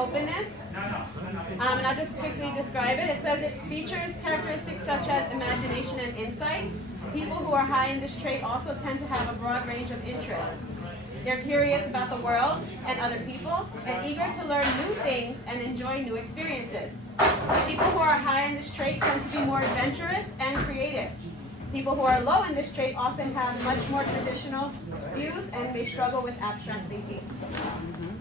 openness. And I'll just quickly describe it. It says it features characteristics such as imagination and insight. People who are high in this trait also tend to have a broad range of interests. They're curious about the world and other people, and eager to learn new things and enjoy new experiences. People who are high in this trait tend to be more adventurous and creative. People who are low in this trait often have much more traditional views and may struggle with abstract thinking.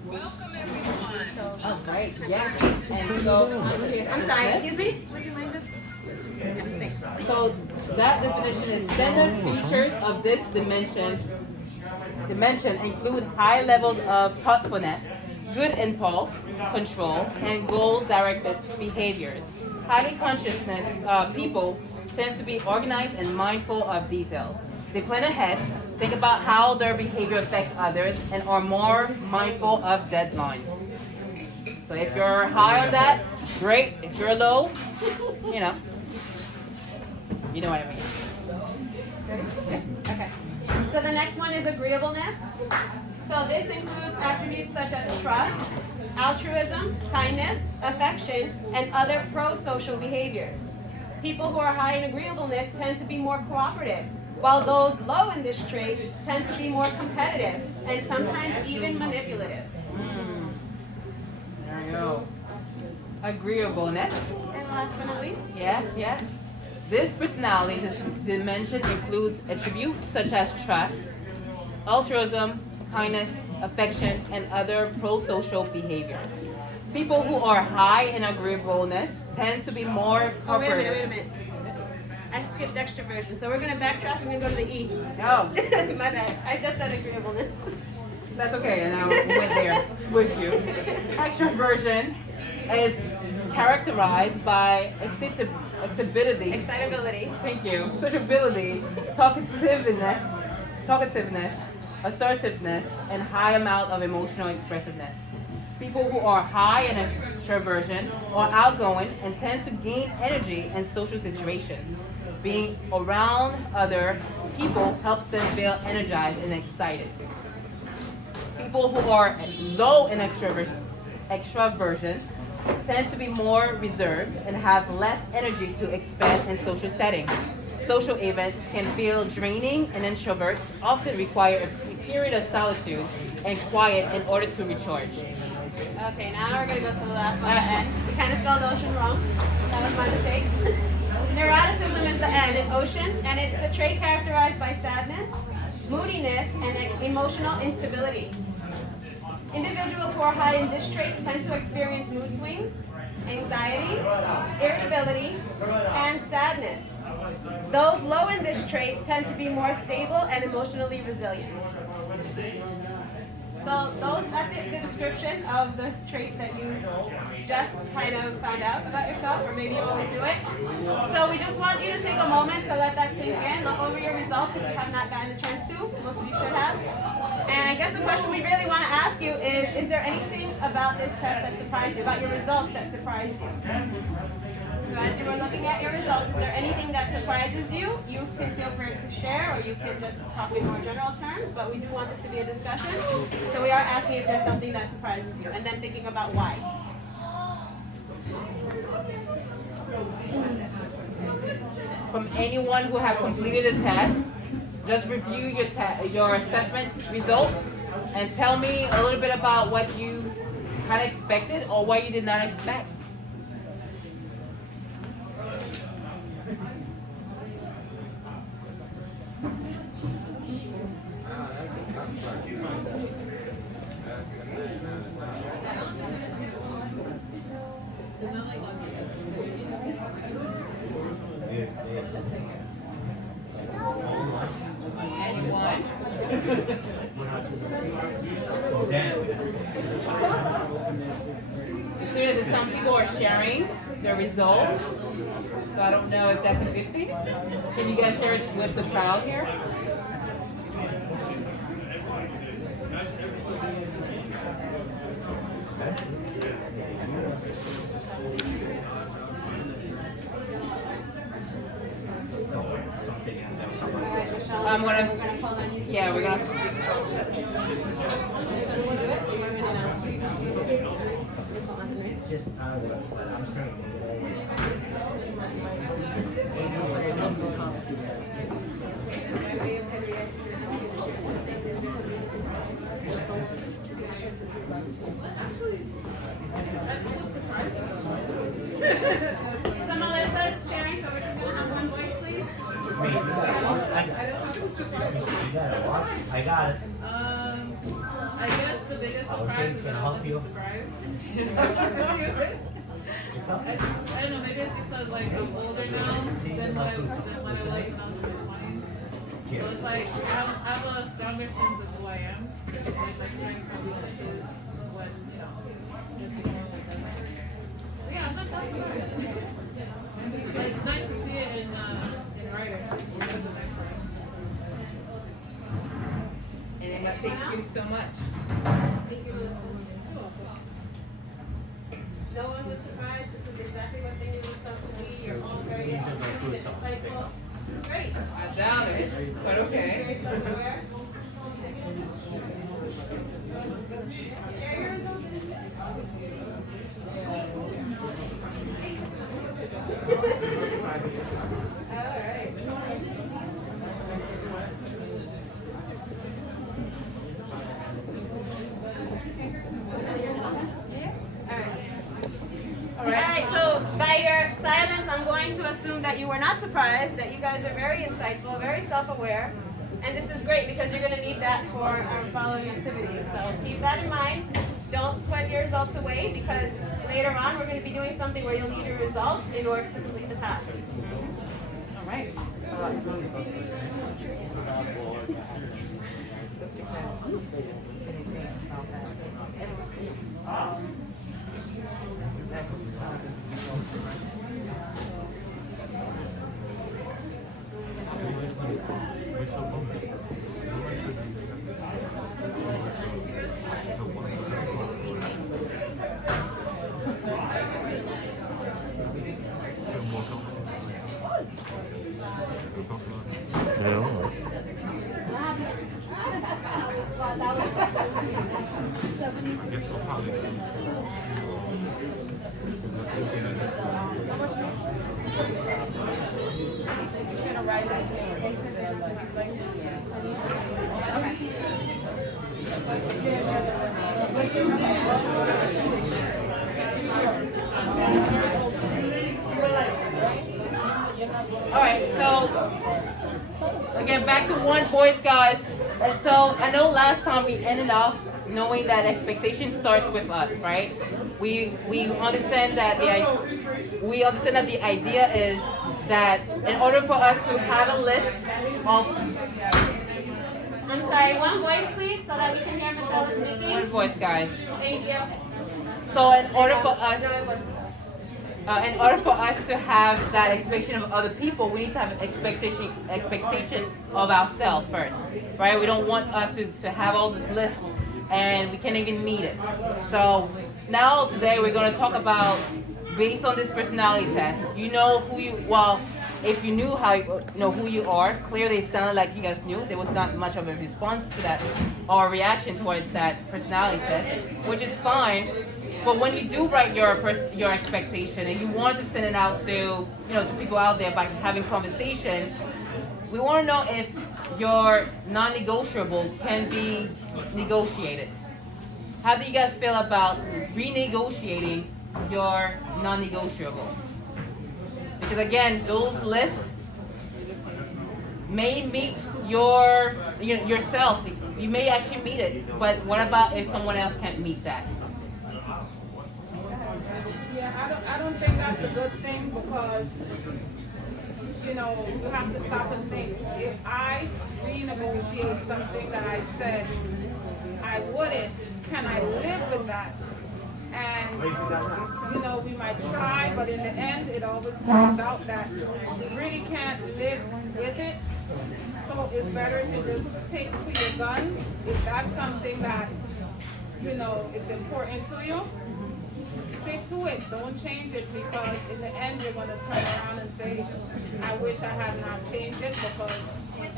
Welcome, everyone. Oh, great. Yes. And so, I'm sorry, excuse me? Would you mind just? Yeah, thanks. So that definition is standard features of this dimension include high levels of thoughtfulness, good impulse control, and goal-directed behaviors. Highly consciousness people tend to be organized and mindful of details. They plan ahead, think about how their behavior affects others, and are more mindful of deadlines. So if you're high on that, great. If you're low, you know what I mean. Okay. So the next one is agreeableness. So this includes attributes such as trust, altruism, kindness, affection, and other pro-social behaviors. People who are high in agreeableness tend to be more cooperative, while those low in this trait tend to be more competitive and sometimes even manipulative. There you go. Agreeableness. And last but not least, Yes. This personality dimension includes attributes such as trust, altruism, kindness, affection, and other pro-social behaviors. People who are high in agreeableness tend to be more cooperative. wait a minute. I skipped extroversion, so we're going to backtrack and we're going to go to the E. Oh, My bad. I just said agreeableness. that's okay, and I went there with you. Extroversion is characterized by excitability. Thank you. Sociability, talkativeness, assertiveness, and high amount of emotional expressiveness. People who are high in extroversion are outgoing and tend to gain energy in social situations. Being around other people helps them feel energized and excited. People who are low in extroversion tend to be more reserved and have less energy to expand in social settings. Social events can feel draining, and introverts often require a period of solitude and quiet in order to recharge. Okay, now we're going to go to the last one, the N. We kind of spelled ocean wrong. That was my mistake. Neuroticism is the N in ocean, and it's the trait characterized by sadness, moodiness, and emotional instability. Individuals who are high in this trait tend to experience mood swings, anxiety, irritability, and sadness. Those low in this trait tend to be more stable and emotionally resilient. So that's the description of the traits that you just kind of found out about yourself, or maybe you always do it. So we just want you to take a moment to let that sink in, look over your results if you have not gotten a chance to. Most of you should have. And I guess the question we really want to ask you is there anything about this test that surprised you, about your results that surprised you? So as you were looking at your results, is there anything that surprises you? You can feel free to share, or you can just talk in more general terms, but we do want this to be a discussion. So we are asking if there's something that surprises you, and then thinking about why. From anyone who have completed the test, just review your assessment results and tell me a little bit about what you kind of expected or what you did not expect. Anyone? You see that some people are sharing their results, so I don't know if that's a good thing. Can you guys share it with the crowd here? I'm gonna pull on you. Yeah, we're gonna. just out of it, but I'm trying to make it So Melissa's sharing, so we're just gonna have one voice, please. I got it. I guess the biggest surprise is that I wasn't surprised. I don't know, maybe it's because like I'm older now than what I like when I was in my 20s. So it's like I have a stronger sense of who I am, like my strengths, my weaknesses, when just ignore like that. So yeah, I'm not that surprised. But it's nice to see it in writing. That's a nice part. And Emma, thank you so much. Thank you, Melissa. No one was surprised. This is exactly what they needed stuff to be. You're all very insightful. This is great. I doubt it, but okay. Very self-aware. Share your results. All right. All right, so by your silence, I'm going to assume that you were not surprised, that you guys are very insightful, very self-aware, and this is great because you're going to need that for our following activities. So keep that in mind. Don't put your results away because later on we're going to be doing something where you'll need your results in order to complete the task. All right. All right, so again, back to one voice, guys. And so I know last time we ended off knowing that expectation starts with us, right? We understand that the idea is that in order for us to have a list of I'm sorry, one voice please, so that we can hear Michelle speaking. one voice, guys. Thank you. So in order for us to have that expectation of other people, we need to have an expectation of ourselves first, right? We don't want us to have all this list and we can't even meet it. So now today we're going to talk about, based on this personality test, if you knew who you are, clearly it sounded like you guys knew. There was not much of a response to that or reaction towards that personality test, which is fine. But when you do write your expectation and you want to send it out to people out there by having conversation, we want to know if your non-negotiable can be negotiated. How do you guys feel about renegotiating your non-negotiable? Because again, those lists may meet yourself. You may actually meet it, but what about if someone else can't meet that? Yeah, I don't think that's a good thing because, you have to stop and think. If I renegotiate something that I said I wouldn't, can I live with that? And, we might try, but in the end, it always turns out that we really can't live with it. So it's better to just stick to your guns. If that's something that, is important to you, stick to it. Don't change it because in the end, you're going to turn around and say, I wish I had not changed it because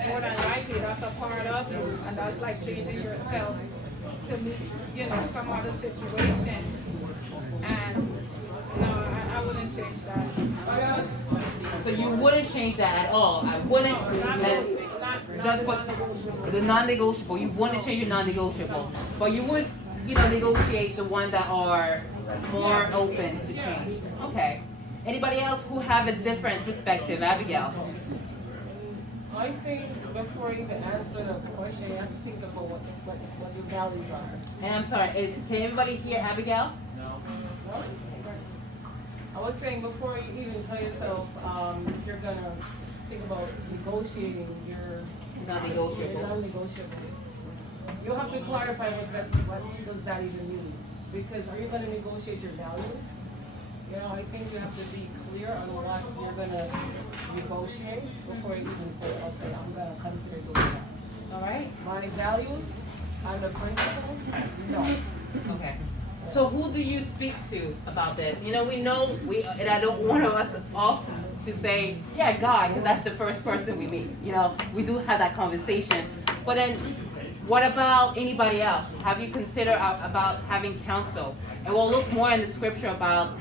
more than likely that's a part of you. And that's like changing yourself to meet, some other situation. And I wouldn't change that. So you wouldn't change that at all. I wouldn't. Just what the non-negotiable. You wouldn't change your non-negotiable, but you would, negotiate the ones that are more open to change. Okay. Anybody else who have a different perspective? Abigail. I think before you even answer the question, you have to think about what your values are. And I'm sorry, can everybody hear Abigail? No? I was saying before you even tell yourself you're gonna think about negotiating your Non-negotiable. non-negotiable. You have to clarify what does that even mean? Because are you gonna negotiate your values? I think you have to be clear on what you're gonna negotiate before you even say, okay, I'm gonna consider doing that. All right. My values and the principles, no. Okay. So who do you speak to about this? We know and I don't want us off to say, yeah, God, because that's the first person we meet. We do have that conversation. But then, what about anybody else? Have you considered about having counsel? And we'll look more in the scripture about,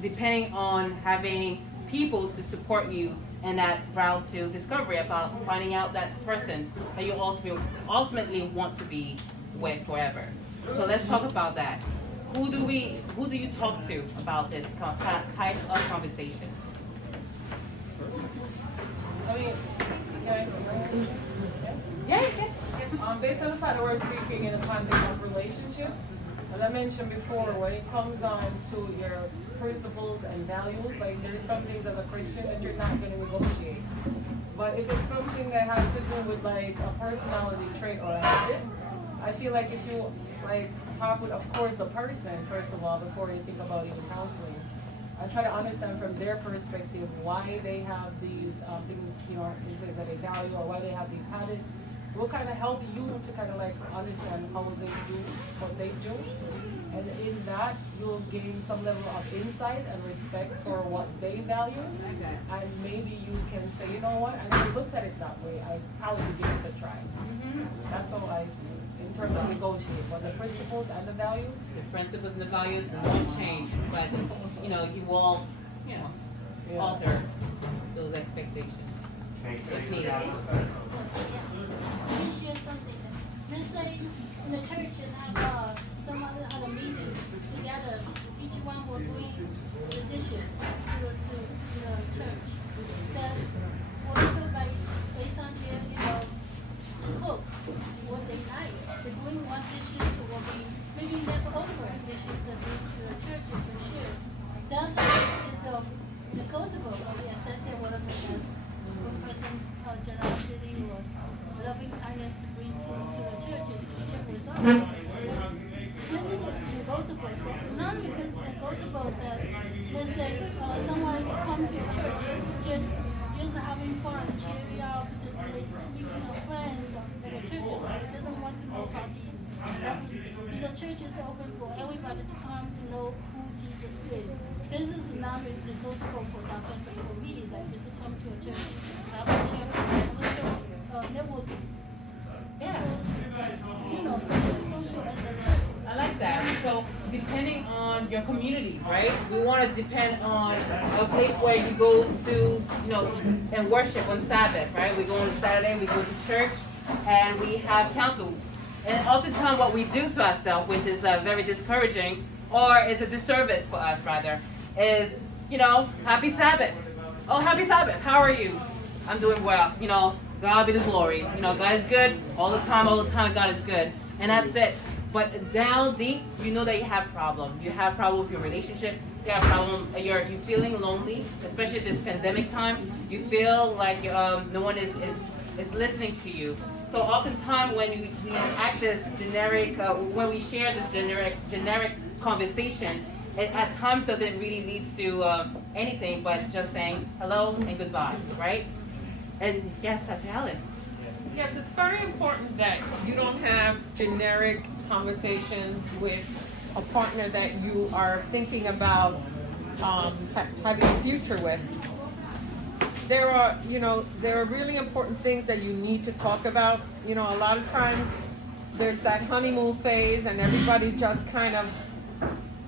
depending on having people to support you in that route to discovery, about finding out that person that you ultimately want to be with forever. So let's talk about that. Who do you talk to about this type of conversation? I mean, okay. Yeah. Based on the fact that we're speaking in the context of relationships, as I mentioned before, when it comes on to your principles and values, like there's some things as a Christian that you're not going to negotiate. But if it's something that has to do with like a personality trait or a habit, I feel like if you talk with, of course, the person first of all before you think about even counseling, I try to understand from their perspective why they have these things, in place that they value or why they have these habits. It will kind of help you to kind of understand how they do what they do. And in that, you'll gain some level of insight and respect for what they value. And maybe you can say, you know what, I never looked at it that way. I probably give it a try. That's how I see it. In terms of negotiating, but the principles and the values. The principles and the values won't change, but you will, alter those expectations if needed. Let me share something. Let's say in the church and have some other meeting together. Each one will bring the dishes to the church. But whatever based on their cook what they like, they bring one dishes will be maybe leftover dishes to bring to the church for sure. That's negotiable or the accepted whatever that one person's generosity or loving kindness to bring to the church and to share with others. This is a negotiable. Non-negotiable is that let's say someone come to church just having fun, cheery up, just meeting friends at a church, doesn't want to know about Jesus. The church is open for everybody to come to know who Jesus is. This is non-negotiable for that person. For me, like just to come to a church, have a church, social networking. Yeah. Social as a church. I like that. So depending on your community, right? We want to depend on a place where you go to, and worship on Sabbath, right? We go on Saturday, we go to church, and we have counsel. And oftentimes what we do to ourselves, which is very discouraging, or is a disservice for us rather, is, happy Sabbath. Oh, happy Sabbath. How are you? I'm doing well. God be the glory. God is good all the time, God is good. And that's it. But down deep, that you have problems. You have problem with your relationship. You have problem. You're feeling lonely, especially this pandemic time. You feel like no one is listening to you. So oftentimes when we act this generic, when we share this generic conversation, it at times doesn't really lead to anything but just saying hello and goodbye, right? And yes, that's Helen. Yes, it's very important that you don't have generic conversations with a partner that you are thinking about having a future with. There are really important things that you need to talk about. A lot of times there's that honeymoon phase and everybody just kind of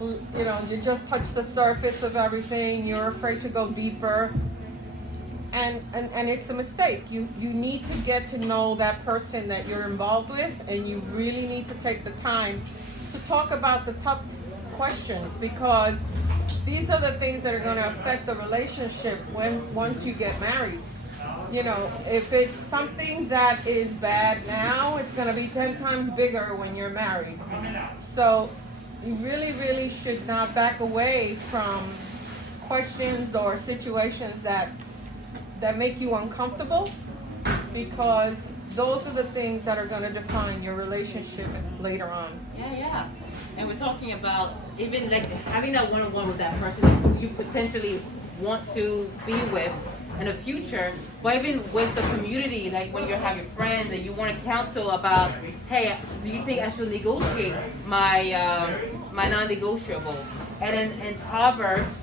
you know, you just touch the surface of everything, you're afraid to go deeper. And it's a mistake. You need to get to know that person that you're involved with, and you really need to take the time to talk about the tough questions, because these are the things that are going to affect the relationship once you get married. You know, if it's something that is bad now, it's going to be 10 times bigger when you're married. So you really, really should not back away from questions or situations that make you uncomfortable, because those are the things that are going to define your relationship later on. Yeah. And we're talking about even like having that one-on-one with that person who you potentially want to be with in the future, but even with the community, like when you have your friends and you want to counsel about, hey, do you think I should negotiate my my non-negotiable? And in Proverbs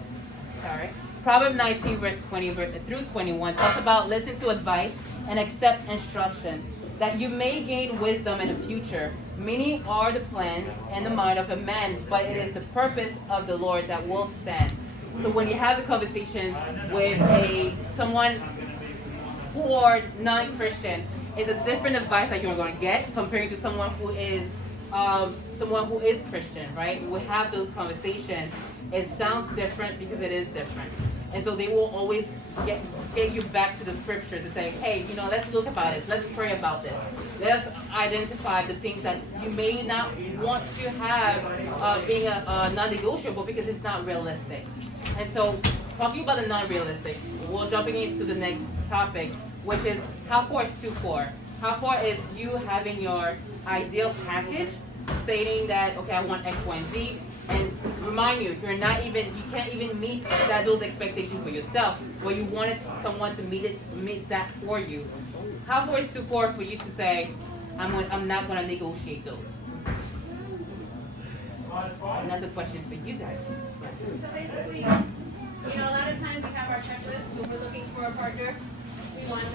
19 verse 20 through 21 talks about listen to advice and accept instruction, that you may gain wisdom in the future. Many are the plans and the mind of a man, but it is the purpose of the Lord that will stand. So when you have the conversation with someone who are non-Christian, it's a different advice that you're going to get compared to someone who is Christian, right? We have those conversations. It sounds different because it is different. And so they will always get you back to the scripture to say, hey, you know, let's look about it. Let's pray about this. Let's identify the things that you may not want to have being a non-negotiable because it's not realistic. And so talking about the non-realistic, we're jumping into the next topic, which is how far is too far? How far is you having your ideal package stating that, okay, I want X, Y, and Z, and remind you, you can't even meet those expectations for yourself, but you wanted someone to meet that for you. How far is too far for you to say, I'm not going to negotiate those? And that's a question for you guys. So basically, you know, a lot of times we have our checklist when we're looking for a partner. We want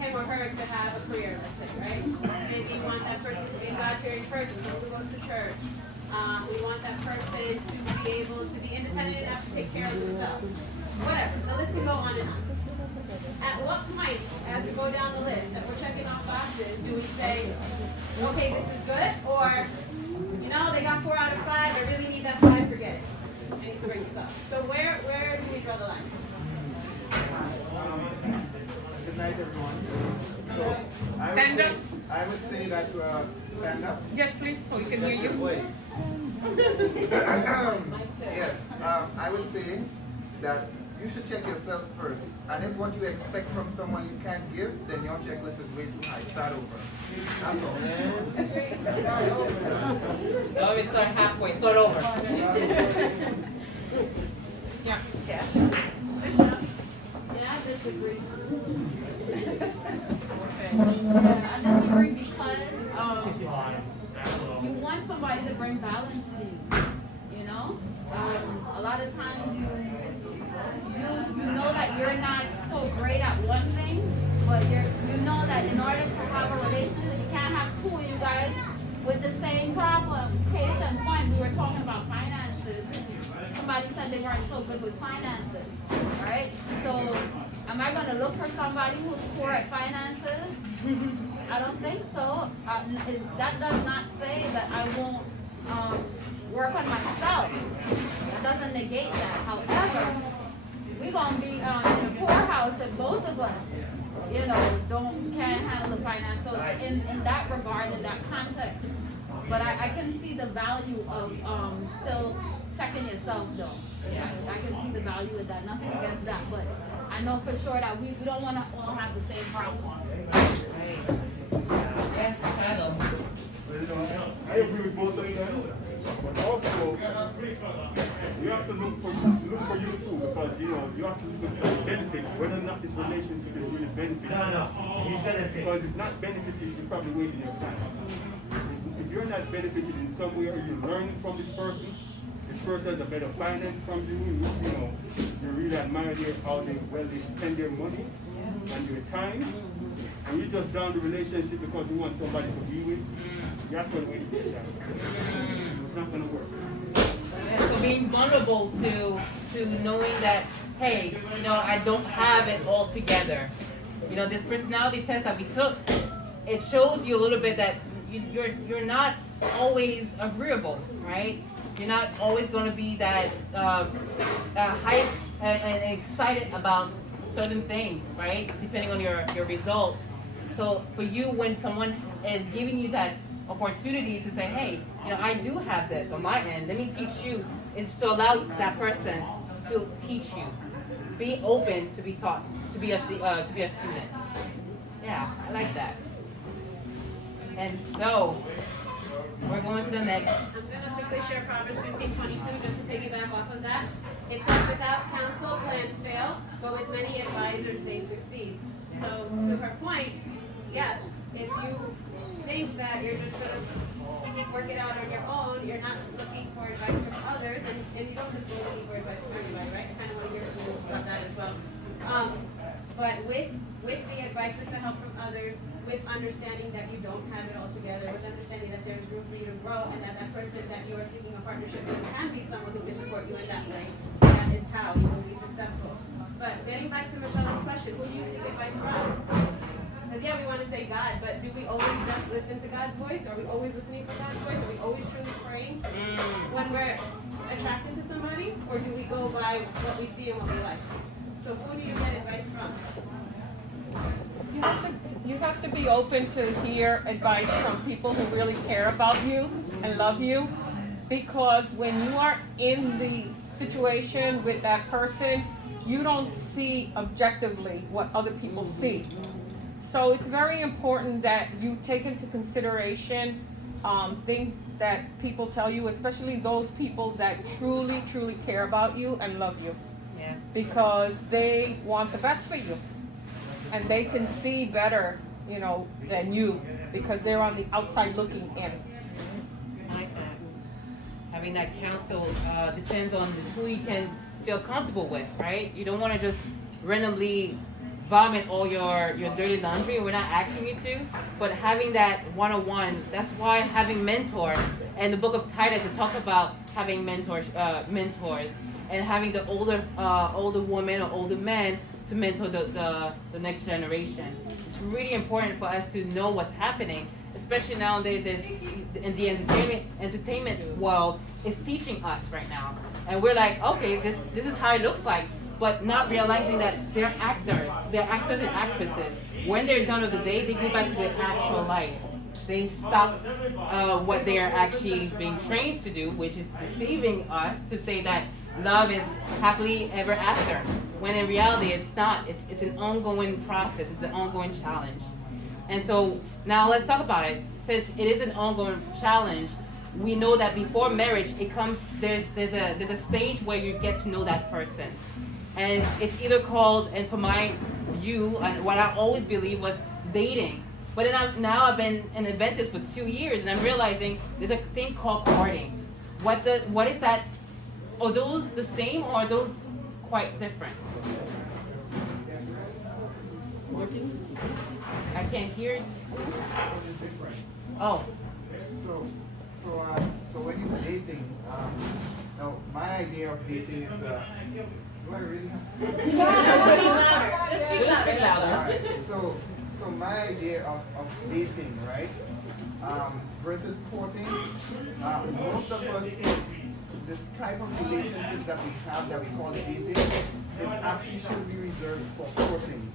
him or her to have a career, let's say, right? Maybe we want that person to be a God-fearing person, someone who goes to church. We want that person to be able to be independent enough to take care of themselves. Whatever. The list can go on and on. At what point, as we go down the list, and we're checking off boxes, do we say, okay, this is good? Or, you know, they got 4 out of 5, I really need that 5, forget it. I need to break this up. So where do we draw the line? Good night, everyone. So I would say that stand up. Yes, please, so we can hear you. Yes, I would say that you should check yourself first. And if what you expect from someone you can't give, then your checklist is way too high. Start over. That's all. No, we start halfway. Start over. Yeah. Yeah, I disagree. Yeah, I disagree because you want somebody to bring balance to you. You know, a lot of times you know that you're not so great at one thing, but you know that in order to have a relationship, you can't have two of you guys with the same problem. Case in point, we were talking about finances. Somebody said they weren't so good with finances, right? So, am I going to look for somebody who's poor at finances? I don't think so. That does not say that I won't work on myself. That doesn't negate that. However, we're going to be in a poorhouse if both of us, you know, can't handle the finance. So in that regard, in that context, but I can see the value of still checking yourself though. Yeah, I can see the value of that. Nothing against that, but I know for sure that we don't want to all have the same problem. Yes, Carlo. I agree with both of them, but also you have to look for you too, because you know you have to look at the benefit, whether or not this relationship is really benefiting. No, he's benefit. Because it's not benefiting, you're probably wasting your time. If you're not benefited in some way, or you're learning from this person has a better finance from you, you know, you really admire how they spend their money and their time, and you just down the relationship because you want somebody to be with, you're not going to waste your time. It's not going to work. And so being vulnerable to knowing that, hey, I don't have it all together. This personality test that we took, it shows you a little bit that you're not always agreeable, right? You're not always going to be that hyped and excited about certain things, right? Depending on your result. So for you, when someone is giving you that opportunity to say, hey, I do have this on my end, let me teach you, is to allow that person to teach you. Be open to be taught, to be a student. Yeah, I like that. And so, we're going to the next. I'm going to quickly share Proverbs 15:22 just to piggyback off of that. It says, without counsel, plans fail, but with many advisors, they succeed. So, to her point, yes, if you think that you're just going to work it out on your own, you're not looking for advice from others, and you don't have to be looking for advice from everybody, right? I kind of want to hear about that as well. But with the advice, with the help from others, with understanding that you don't have it all together, with understanding that there's room for you to grow, and that person that you are seeking a partnership with can be someone who can support you in that way, that is how you will be successful. But getting back to Michelle's question, who do you seek advice from? Because we want to say God, but do we always just listen to God's voice? Are we always listening for God's voice? Are we always truly praying when we're attracted to somebody? Or do we go by what we see and what we like? So who do you get advice from? You have to be open to hear advice from people who really care about you and love you, because when you are in the situation with that person, you don't see objectively what other people see. So it's very important that you take into consideration things that people tell you, especially those people that truly, truly care about you and love you. Yeah. Because they want the best for you. And they can see better, than you, because they're on the outside looking in. I like that. Having that counsel depends on who you can feel comfortable with, right? You don't want to just randomly vomit all your dirty laundry. We're not asking you to, but having that one-on-one, that's why having mentors. And the book of Titus, it talks about having mentors, and having the older woman or older men to mentor the next generation. It's really important for us to know what's happening, especially nowadays. In the entertainment world is teaching us right now, and we're like, okay, this is how it looks like, but not realizing that they're actors and actresses. When they're done with the day, they go back to their actual life. They stop what they are actually being trained to do, which is deceiving us to say that love is happily ever after, when in reality it's not. It's an ongoing process. It's an ongoing challenge. And so now let's talk about it. Since it is an ongoing challenge, we know that before marriage, there's a stage where you get to know that person, and it's either called, and for my view, and what I always believed was dating. But then now I've been an Adventist for 2 years, and I'm realizing there's a thing called courting. What is that? Are those the same, or are those quite different? I can't hear you. Oh. So when you're dating, now my idea of dating is, do I really have? Just speak louder. Alright, so my idea of dating, right, versus courting, most of us, the type of relationships that we have that we call dating is actually should be reserved for courting.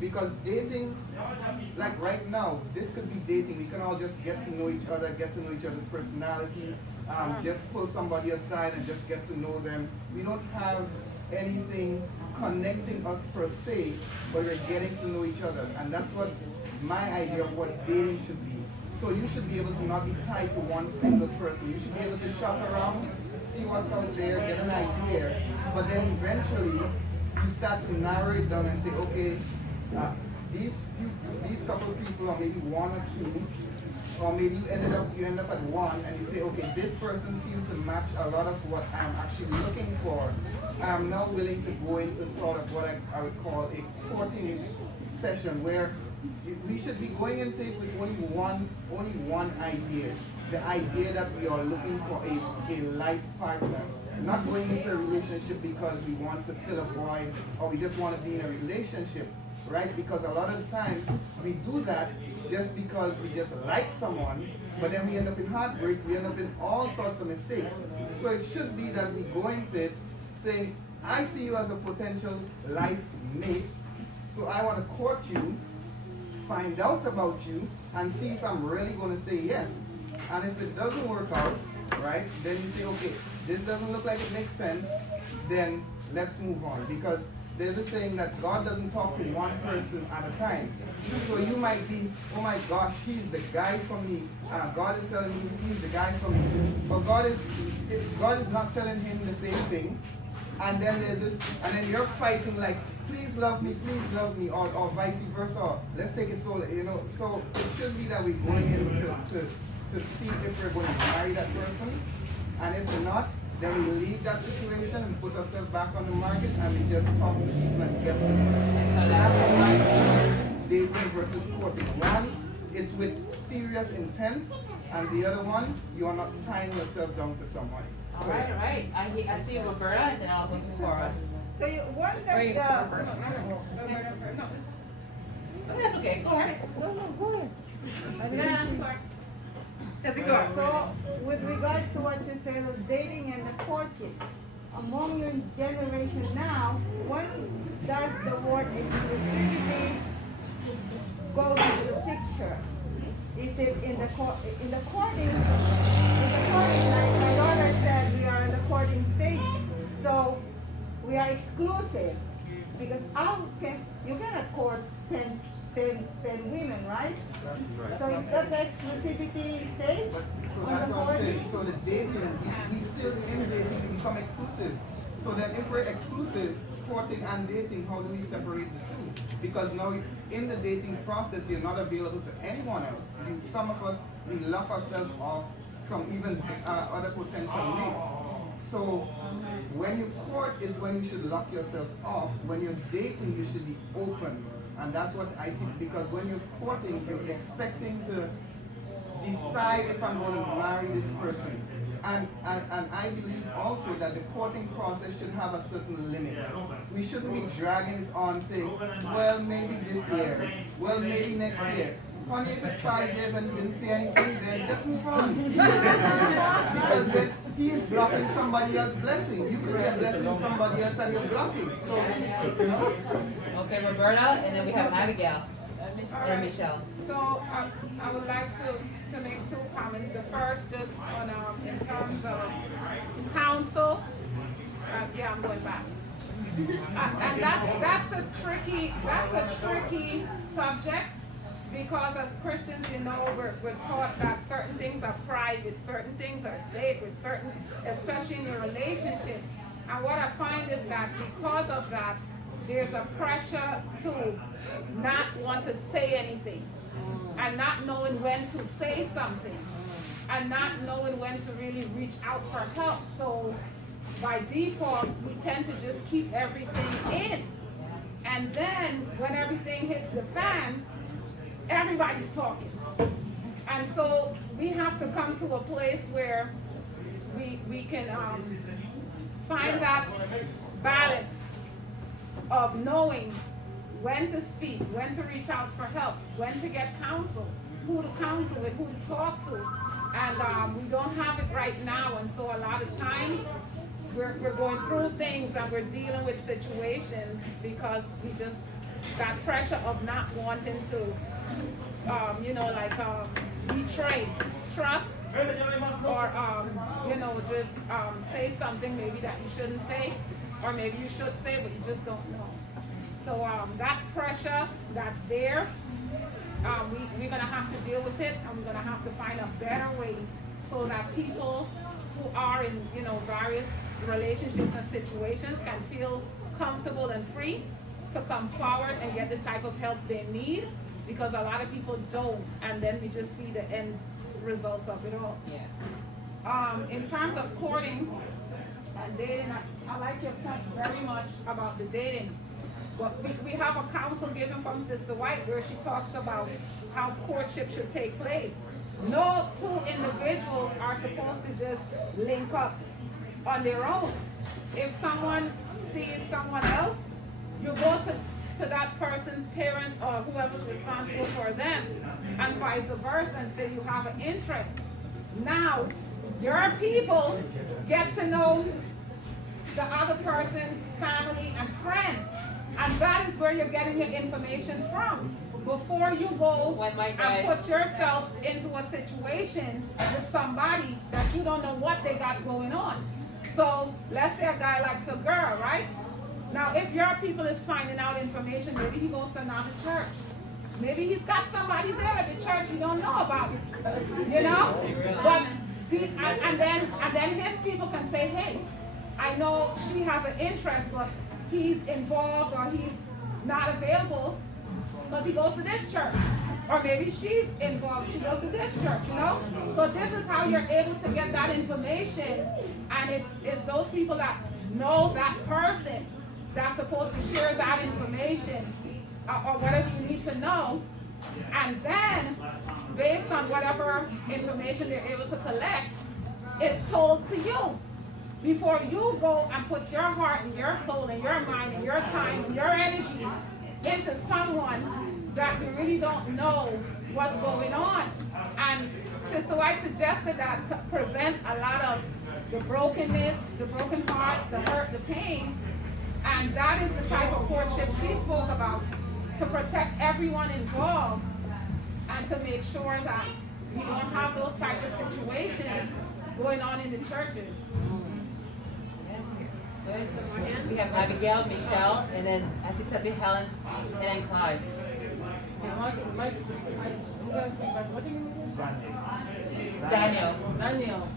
Because dating, like right now, this could be dating. We can all just get to know each other, get to know each other's personality, just pull somebody aside and just get to know them. We don't have anything connecting us per se, but we're getting to know each other. And that's what my idea of what dating should be. So you should be able to not be tied to one single person. You should be able to shop around, see what's out there, get an idea, but then eventually you start to narrow it down and say, okay, these couple of people, or maybe one or two, or maybe you end up at one, and you say, okay, this person seems to match a lot of what I'm actually looking for. I am now willing to go into sort of what I would call a courting session, where we should be going into it with only one idea. the idea that we are looking for a life partner. Not going into a relationship because we want to fill a void or we just want to be in a relationship, right? Because a lot of times we do that just because we just like someone, but then we end up in heartbreak, we end up in all sorts of mistakes. So it should be that we go into it saying, I see you as a potential life mate, so I want to court you, find out about you, and see if I'm really going to say yes. And if it doesn't work out, right, then you say, okay, this doesn't look like it makes sense, then let's move on. Because there's a saying that God doesn't talk to one person at a time. So you might be, oh my gosh, he's the guy for me. God is telling me he's the guy for me. But God is not telling him the same thing. And then there's this, and then you're fighting like, please love me, or vice versa. Let's take it so, so it should be that we're going in to see if we're going to marry that person. And if we're not, then we leave that situation and put ourselves back on the market and we just talk to people and get them. So that's how I see dating versus courting. One, it's with serious intent, and the other one, you are not tying yourself down to someone. All right. I see Roberta, and then I'll go to Cora. So what does Wait, the... Oh, that's okay. Go ahead. Go ahead. So, with regards to what you said of dating and the courtship, among your generation now, when does the word exclusivity go into the picture? Is it in the courting? Like my daughter said, we are in the courting stage, so we are exclusive because you cannot court 10 women, right? So is that the exclusivity stage? So that's what I'm saying. So the dating, we still in dating, we become exclusive. So that if we're exclusive, courting and dating, how do we separate the two? Because now in the dating process, you're not available to anyone else. Some of us, we lock ourselves off from even other potential mates. So when you court is when you should lock yourself off. When you're dating, you should be open. And that's what I see, because when you're courting, you're expecting to decide if I'm going to marry this person. And I believe also that the courting process should have a certain limit. We shouldn't be dragging it on, saying, well, maybe this year, well, maybe next year. Honey, if it's 5 years and you didn't see anything, then just move on. Because then he is blocking somebody else's blessing. You could be blessing somebody else and you're blocking. So, Okay, Roberta, and then we have Abigail and Michelle. So I would like to make 2 comments. The first, just on in terms of counsel. Yeah, I'm going back. And that's a tricky subject, because as Christians, we're taught that certain things are private, certain things are sacred, especially in your relationships. And what I find is that because of that, there's a pressure to not want to say anything, and not knowing when to say something, and not knowing when to really reach out for help. So by default, we tend to just keep everything in. And then when everything hits the fan, everybody's talking. And so we have to come to a place where we can find that balance of knowing when to speak, when to reach out for help, when to get counsel, who to counsel with, who to talk to. And we don't have it right now, and so a lot of times we're going through things and we're dealing with situations because we just got pressure of not wanting to, betray trust, or just say something maybe that you shouldn't say, or maybe you should say but you just don't know. So that pressure that's there, we're gonna have to deal with it, and we're gonna have to find a better way so that people who are in various relationships and situations can feel comfortable and free to come forward and get the type of help they need, because a lot of people don't, and then we just see the end results of it all. Yeah. In terms of courting and dating, I like your point very much about the dating. But we have a counsel given from Sister White where she talks about how courtship should take place. No 2 individuals not supposed to just link up on their own. If someone sees someone else, you go to that person's parent or whoever's responsible for them, and vice versa, and say you have an interest. Now, your people get to know the other person's family and friends, and that is where you're getting your information from. Before you go and put yourself into a situation with somebody that you don't know what they got going on. So let's say a guy likes a girl, right? Now if your people is finding out information, maybe he goes to another church. Maybe he's got somebody there at the church you don't know about, you know? But and then his people can say, hey, I know she has an interest, but he's involved or he's not available because he goes to this church. Or maybe she's involved, she goes to this church, you know? So this is how you're able to get that information, and it's those people that know that person that's supposed to share that information or whatever you need to know, and then based on whatever information they're able to collect, it's told to you. Before you go and put your heart and your soul and your mind and your time and your energy into someone that you really don't know what's going on. And Sister White suggested that to prevent a lot of the brokenness, the broken hearts, the hurt, the pain, and that is the type of courtship she spoke about, to protect everyone involved and to make sure that we don't have those type of situations going on in the churches. We have Abigail, Michelle, and then I see Tati Helens, and then Clyde. Daniel,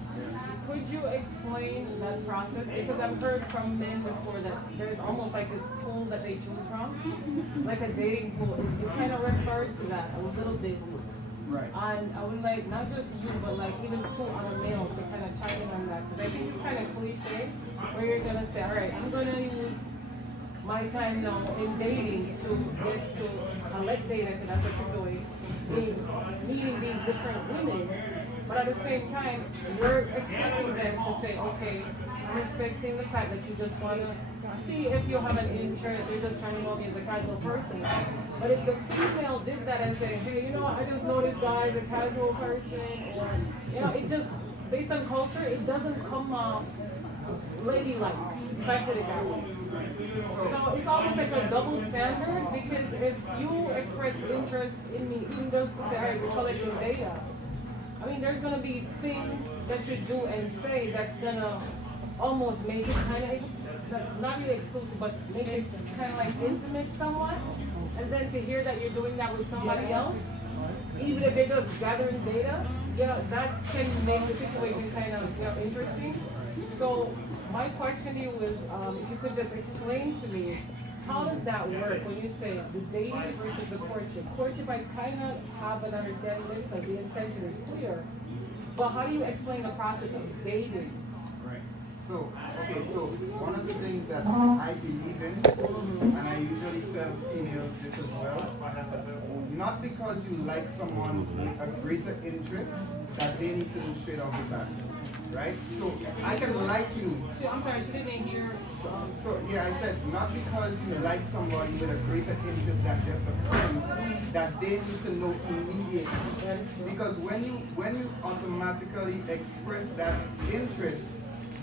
could you explain that process? Because I've heard from men before that there's almost like this pool that they choose from, like a dating pool. You kind of referred to that a little bit. Right. And I would like, not just you, but like even two other males to kind of chime in on that. Because I think it's kind of cliche where you're going to say, all right, I'm going to use my time now in dating to get to let data, because that's what you're doing, is meeting these different women. But at the same time, you're expecting them to say, okay, I'm expecting the fact that you just want to see if you have an interest, you're just trying to know me as a casual person. But if the female did that and said, hey, you know what, I just know this guy is a casual person, or, you know, it just, based on culture, it doesn't come off ladylike, if I put it that way. So it's almost like a double standard, because if you express interest in me, even just to say, all right, we're collecting data, I mean, there's going to be things that you do and say that's going to almost make it kind of, not really exclusive, but make it kind of like intimate somewhat. And then to hear that you're doing that with somebody else, even if you're just gathering data, you know, that can make the situation kind of, you know, interesting. So my question to you is, if you could just explain to me, how does that work when you say the dating versus the courtship? Courtship, I kind of have an understanding of it because the intention is clear. But how do you explain the process of dating? Right. So, okay, so one of the things that I believe in, and I usually tell females this as well, not because you like someone with a greater interest that they need to do straight off the bat. Right? So I can like you. I'm sorry, she didn't hear. So yeah, I said not because you like somebody with a greater interest than just a friend that they need to know immediately. Because when you automatically express that interest,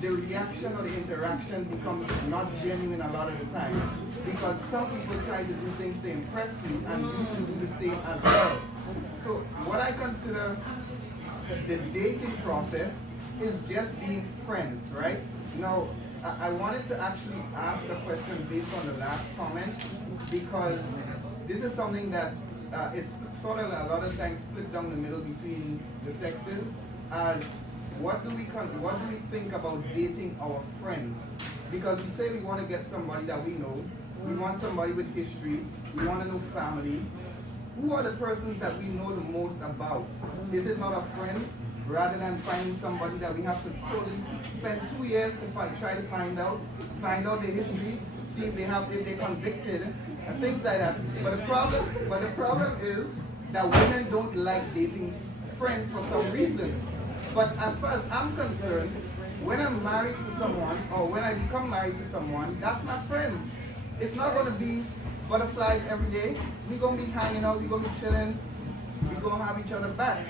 the reaction or the interaction becomes not genuine a lot of the time. Because some people try to do things to impress you and you to do the same as well. So what I consider the dating process is just being friends, right? Now, I wanted to actually ask a question based on the last comment, because this is something that is sort of a lot of times split down the middle between the sexes. What do we think about dating our friends? Because we say we want to get somebody that we know, we want somebody with history, we want to know family. Who are the persons that we know the most about? Is it not our friends? Rather than finding somebody that we have to totally spend 2 years to try to find out their history, see if they're convicted, and things like that. But the problem is that women don't like dating friends for some reasons. But as far as I'm concerned, when I'm married to someone, or when I become married to someone, that's my friend. It's not going to be butterflies every day. We're going to be hanging out, we're going to be chilling, we're going to have each other back.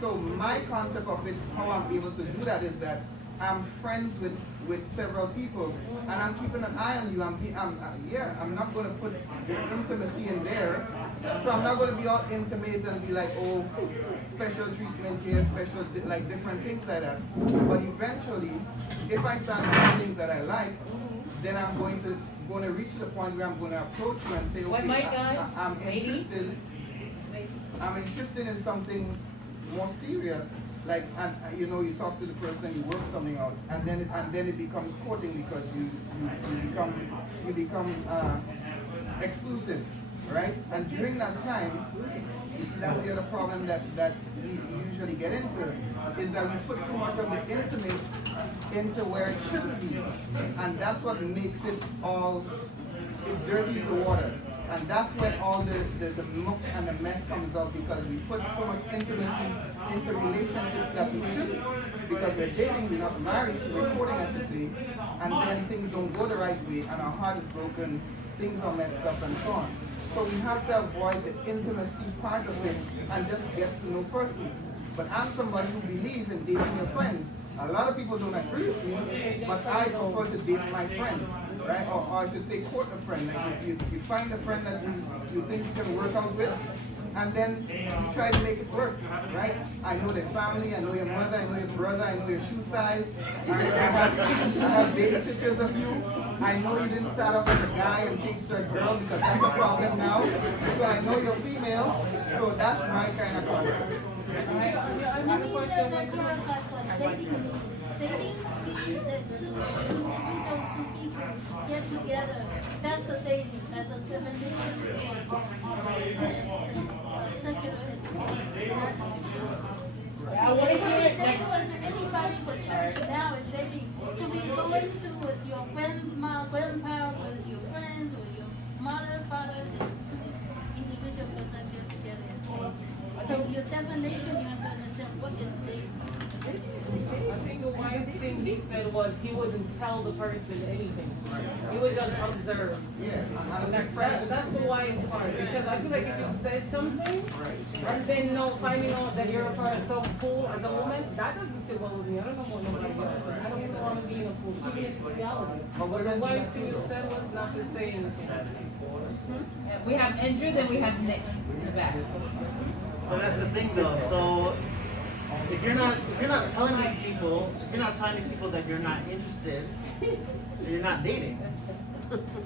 So my concept of it, how I'm able to do that is that I'm friends with several people, and I'm keeping an eye on you. I'm not going to put the intimacy in there. So I'm not going to be all intimate and be like, oh, special treatment here, special, like different things like that. But eventually, if I start doing things that I like, then I'm going to reach the point where I'm going to approach you and say, What okay, mic, guys? I'm interested in something more serious. Like, and you know, you talk to the person and you work something out, and then it becomes courting because you become exclusive, right? And during that time, that's the other problem that we usually get into, is that we put too much of the intimate into where it shouldn't be, and that's what makes it dirties the water. And that's when all the muck and the mess comes out, because we put so much intimacy into relationships that we shouldn't, because we're dating, we're not married, we're courting, I should say, and then things don't go the right way, and our heart is broken, things are messed up, and so on. So we have to avoid the intimacy part of it and just get to know person. But I'm somebody who believes in dating your friends. A lot of people don't agree with me, but I prefer to date my friends, right? Or I should say court a friend. Like if you find a friend that you think you can work out with, and then you try to make it work, right? I know their family, I know your mother, I know your brother, I know your shoe size. I have baby pictures of you. I know you didn't start off as a guy and change to a girl, because that's a problem now. So I know you're female, so that's my kind of concept. Let me clarify what dating means. Dating means that two people get together. That's a dating. That's a definition of secular education. Dating was anybody for church. Now it's dating. To be going to with your grandma, grandpa, with your friends, with your mother, father. There's two individual persons get together. So your definition, you have to understand what is dating. I think the wise thing he said was he wouldn't tell the person anything. He would just observe. And that's the wise part, because I feel like if you said something and then finding out that you're a part of some fool as a woman, that doesn't sit well with me. I don't know what nobody else. I don't even want to be in a fool, even if it's reality. But the wise thing you said was not to say anything. We have Andrew, then we have Nick in the back. So that's the thing though. So if you're not telling these people that you're not interested, so you're not dating.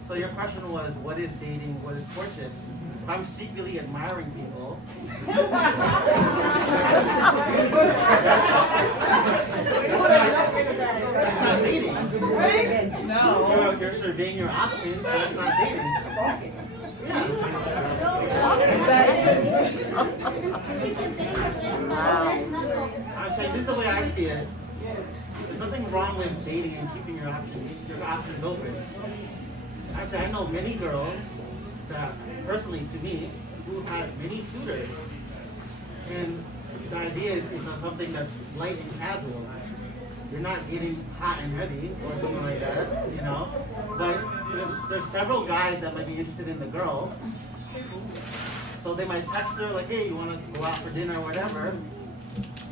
So your question was, what is dating? What is courtship? If I'm secretly admiring people, it's not dating. No. You're surveying your options, but it's not dating. I'm saying this is the way I see it. There's nothing wrong with dating and keeping your options open. I'm saying I know many girls that, personally to me, who have many suitors. And the idea is not something that's light and casual. You're not getting hot and heavy or something like that, you know. But there's several guys that might be interested in the girl. So they might text her like, hey, you want to go out for dinner or whatever.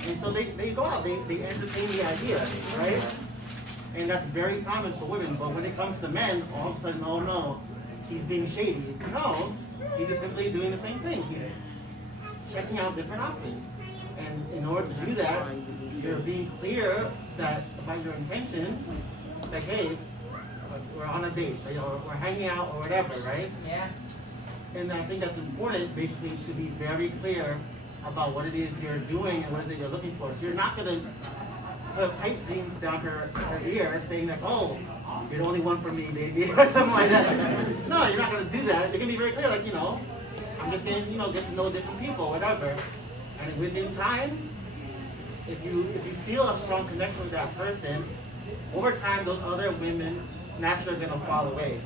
And so they go out, they entertain the idea, right? And that's very common for women. But when it comes to men, all of a sudden, oh no, he's being shady. No, he's just simply doing the same thing. He's checking out different options. And in order to do that, you're being clear about your intentions. Like, hey, we're on a date, or we're hanging out or whatever, right? Yeah. And I think that's important, basically, to be very clear about what it is you're doing and what it is you're looking for. So you're not going to put pipe dreams down her ear saying like, oh, you're the only one for me, baby, or something like that. No, you're not going to do that. You're going to be very clear, like, I'm just going to, get to know different people, whatever. And within time, if you feel a strong connection with that person, over time, those other women naturally are going to fall away.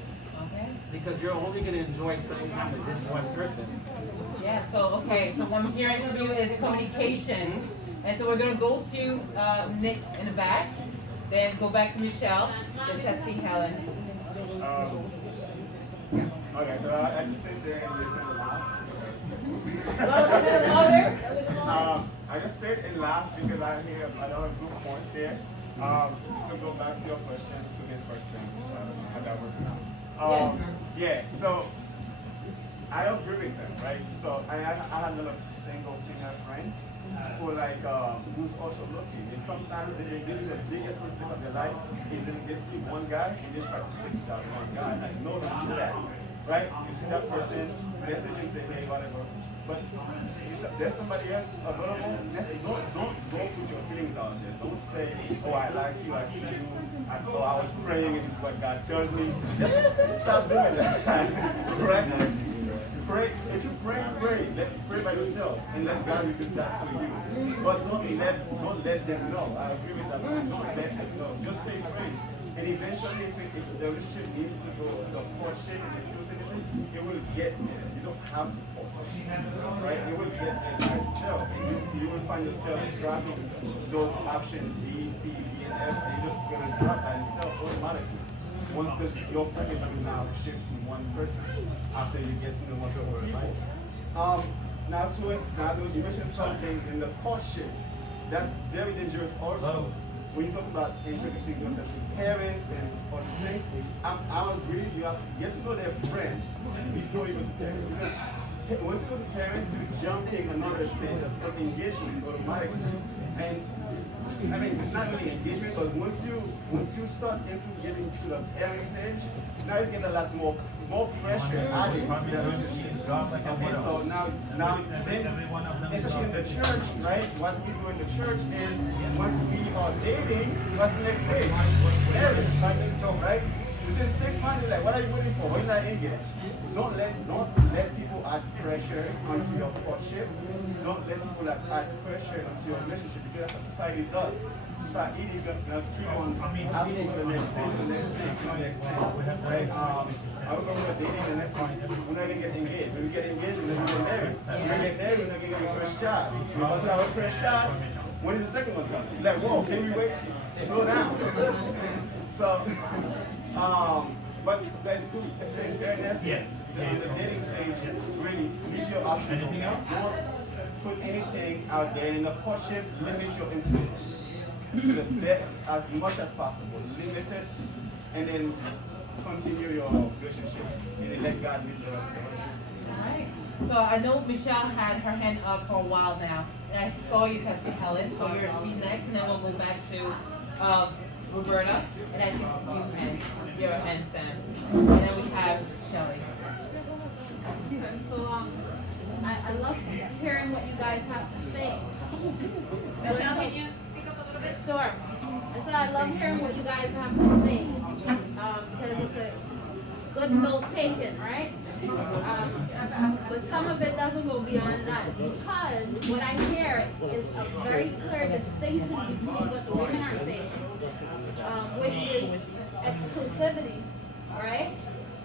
Because you're only going to enjoy spending time with this one person. Yeah, so what I'm hearing from you is communication And so we're gonna go to Nick in the back, then go back to Michelle, then Patsy, Helen. Okay, so I just sit there and listen and laugh. I just sit and laugh because I hear another good points here. To go back to your question, to his question, how that works out. Yeah, so I agree with them, right? So I had another single female friends who who's also looking. And sometimes they do the biggest mistake of their life is when they see one guy and they try to stick to that one guy. Like, no, don't do that. Right? You see that person, message and say, hey, whatever. But if there's somebody else available, don't put your feelings out there. Don't say, oh, I like you, I see you, I was praying and this is what God tells me. Just stop doing that. Right? Pray. If you pray, pray by yourself and let God reveal that to you. But don't let them know. I agree with that. Don't let them know. Just stay praying. And eventually, if the relationship needs to go to the courtship and exclusivity, it will get there. You don't have to force it. Right? It will get there by itself. And you will find yourself dropping those options, B, C, D, and F, and you're just going to drop by itself automatically. Once your focus will now shift to one person after you get to know what's over life. Now you mentioned something in the courtship that's very dangerous also. When you talk about introducing yourself to parents and all these things, I agree, you have to get to know their friends before you go to parents. Because once you go to parents, you're jumping another stage of engagement automatically. And I mean, it's not really engagement, but once you start getting to the parent stage, now you get a lot more pressure added to the relationship. Okay, so now then, especially in the church, right? What we do in the church is once we are dating, what's the next stage? Marriage, right? Within 6 months, you're like, what are you waiting for? Why not engaged? Don't let people add pressure onto your courtship. Don't let people add pressure onto your relationship because that's what society does. Society is gonna keep on asking for the next thing, the next thing, the next thing. Right? I remember we're dating the next one. We're not gonna get engaged. When we get engaged, we're not gonna get married. When we get married, we're not gonna get our first child. Because of our first child, when is the second one coming? Like, whoa, can we wait? Slow down. So, but in fairness, the dating stage, really leave your options open. Don't put anything out there. In the courtship, limit your intimacy to the best as much as possible. Limit it, and then continue your relationship, and then let God lead the rest of it. All right. So I know Michelle had her hand up for a while now, and I saw you cut to Helen, so you're be next, and then we'll go back to Roberta, and I see your hand stand, and then we have Shelly. So I love hearing what you guys have to say. Michelle, can you speak up a little bit? Sure. I said I love hearing what you guys have to say because it's a good note taken, right? But some of it doesn't go beyond that because what I hear is a very clear distinction between what the women are saying, which is exclusivity, right?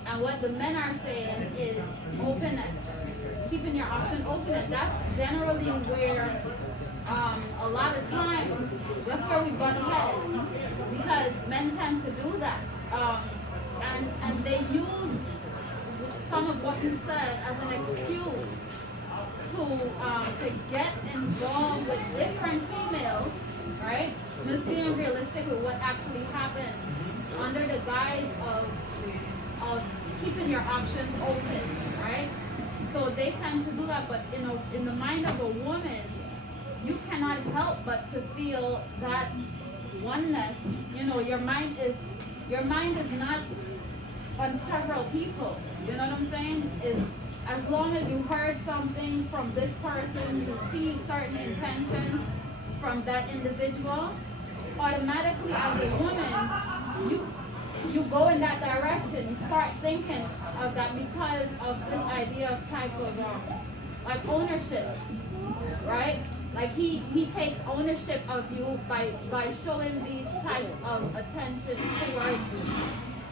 And what the men are saying is openness, keeping your option open. And that's generally where a lot of times, that's where we butt heads, because men tend to do that. And they use some of what you said as an excuse to get involved with different females, right? Just being realistic with what actually happens under the guise of keeping your options open, right? So they tend to do that, but in the mind of a woman, you cannot help but to feel that oneness. You know, your mind is not on several people. You know what I'm saying? Is as long as you heard something from this person, you see certain intentions from that individual, automatically as a woman, you go in that direction. You start thinking of that because of this idea of type of like ownership, right? Like he takes ownership of you by showing these types of attention towards you,